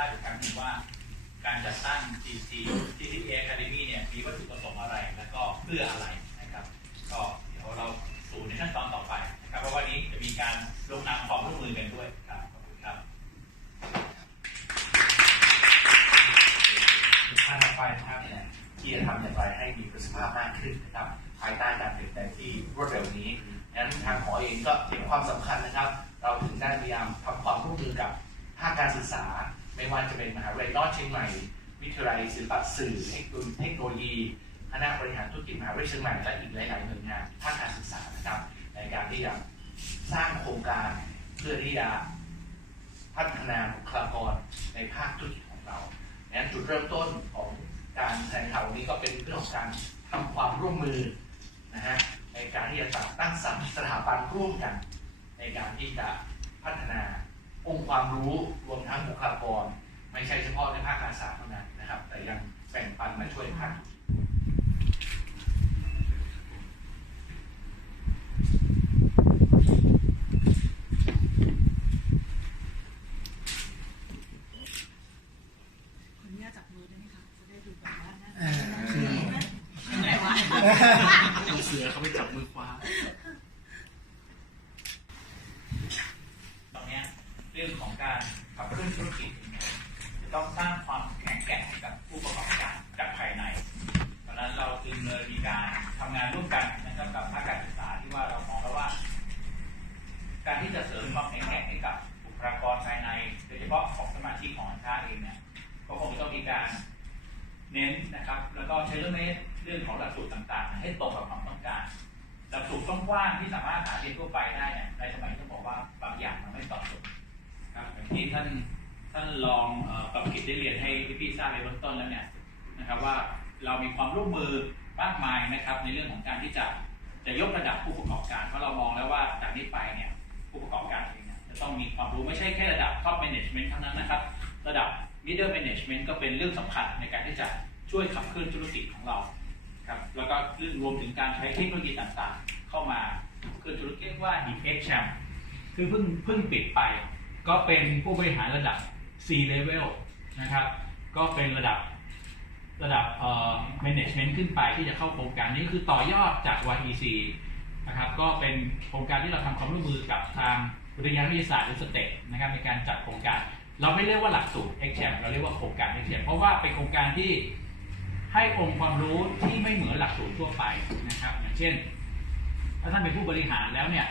ราบอีกครั้งหนึ่งว่า การจัดตั้ง GC GCA Academy เนี่ยมีวัตถุประสงค์อะไร และก็เพื่ออะไรนะครับ ก็เดี๋ยวเราสู่ในขั้นตอนต่อไปนะครับเพราะวันนี้จะมีการลงนามความร่วมมือกันด้วยครับขอบคุณครับขั้นต่อไปนะครับเนี่ยที่จะทำอย่างไรให้มีประสิทธิภาพมากขึ้นนะครับภายใต้การเปลี่ยนแปลงที่รวดเร็วนี้งั้นทางหอเองก็เห็นความสำคัญนะครับ เราถึงได้พยายามทำความร่วมมือกับภาคการศึกษา ไม่ว่าจะเป็นมหาวิทยาลัยนอเชียงใหม่ วิทยาลัยศิลปะสื่อเทคโนโลยีคณะบริหารธุรกิจมหาวิทยาลัยเชียงใหม่และอีกหลายๆหน่วยงานภาคการศึกษานะครับ ในการที่จะสร้างโครงการเพื่อที่จะพัฒนาบุคลากรในภาคธุรกิจของเราดังนั้นจุดเริ่มต้นของการแถลงข่าวนี้ก็เป็นเรื่องของการทำความร่วมมือนะฮะในการที่จะจัดตั้งสถาบันร่วมกัน ในการที่จะพัฒนา องค์ความรู้รวมทั้งบุคลากร ไม่ใช่เฉพาะในภาคการศึกษาเท่านั้นนะครับ แต่ยังแบ่งปันมาช่วยภาคขออนุญาตจับมือได้ไหมคะจะได้ดูแบบว่าหน้าเออคือไหนวะเจ้าเสือเขาไปจับมือคว้า ตอนเนี้ยเรื่องของการขับเคลื่อนธุรกิจเนี่ยจะ ต้องสร้างความแข็งแกร่งให้กับผู้ประกอบการจากภายในเพราะนั้นเราจึงเลยมีการทำงานร่วมกันนะครับกับภาคการศึกษาที่ว่าเรามองแล้วว่า การที่จะเสริมความแข็งแกร่งให้กับบุคลากรภายในโดยเฉพาะของสมาชิกของอันท่าเองเนี่ยก็คงต้องมีการเน้นนะครับ แล้วก็เชลเมดเรื่องของหลักสูตรต่างๆ ให้ตรงกับความต้องการหลักสูตรกว้างๆที่สามารถหาเรียนทั่วไปได้เนี่ยในสมัยที่ต้องบอกว่าบางอย่างมันไม่ตอบโจทย์ครับอย่างที่ท่าน ท่านลองเอ่อปรับกิจได้เรียนให้พี่ๆทราบในเบื้องต้นแล้วเนี่ยนะครับว่าเรามีความร่วมมือมากมายนะครับ ในเรื่องของการที่จะจะยกระดับผู้ประกอบการเพราะเรามองแล้วว่าจากนี้ไปเนี่ยผู้ประกอบการเองเนี่ยจะต้องมีความรู้ไม่ใช่แค่ระดับ top management เท่านั้นนะครับ ระดับ middle management ก็เป็นเรื่องสำคัญในการที่จะช่วยขับเคลื่อนธุรกิจของเราครับแล้วก็เรื่องรวมถึงการใช้เทคโนโลยีต่างๆ เข้ามาคือธุรกิจว่า e x c h a m คือเพิ่งเพิ่งปิดไป ก็เป็นผู้บริหารระดับ C level นะครับ ก็เป็นระดับระดับเอ่อ management ขึ้นไปที่จะเข้าโครงการนี้คือต่อยอดจาก YEC นะครับ ก็เป็นโครงการที่เราทำความร่วมมือกับทางวิทยาวิทยาศาสตร์หรือสเตทนะครับในการจัดโครงการ เราไม่เรียกว่าหลักสูตร x c h a m เราเรียกว่าโครงการ x c h a m เพราะว่าเป็นโครงการที่ให้องค์ความรู้ที่ไม่เหมือนหลักสูตรทั่วไปนะครับ อย่างเช่น ถ้าท่านเป็นผู้บริหารแล้วเนี่ย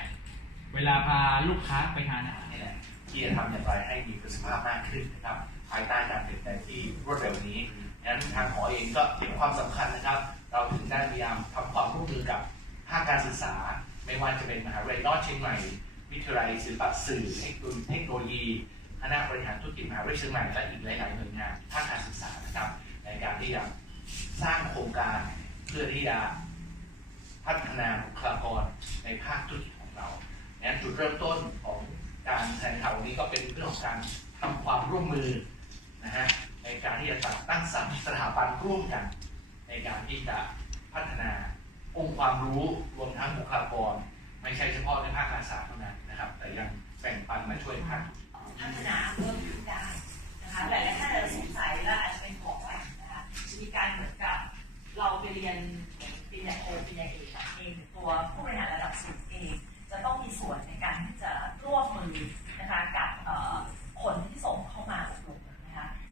เวลาพาลูกค้าไปทานอาหารนี่แหละ ที่จะทำอย่างไรให้มีประสิทธิภาพมากขึ้นนะครับภายใต้การเปลี่ยนแปลงที่รวดเร็วนี้ดังนั้นทางหอเองก็เห็นความสำคัญนะครับ เราถึงได้พยายามทำความร่วมมือกับภาคการศึกษา ไม่ว่าจะเป็นมหาวิทยาลัยนอร์เชียงใหม่วิทยาลัยศิลปะสื่อเทคโนโลยีคณะบริหารธุรกิจมหาวิทยาลัยเชียงใหม่และอีกหลายๆหน่วยงานภาคการศึกษานะครับ ในการที่จะสร้างโครงการเพื่อที่จะพัฒนาบุคลากรในภาคธุรกิจของเราดังนั้นจุดเริ่มต้นของ การแถลงข่าววันนี้ก็เป็นเรื่องของการทำความร่วมมือนะฮะในการที่จะจัดตั้งสถาบันร่วมกัน ในการที่จะพัฒนาองค์ความรู้รวมทั้งบุคลากรไม่ใช่เฉพาะในภาคการศึกษาเท่านั้นนะครับ แต่ยังแบ่งปันมาช่วยภาคพัฒนาเพิ่ม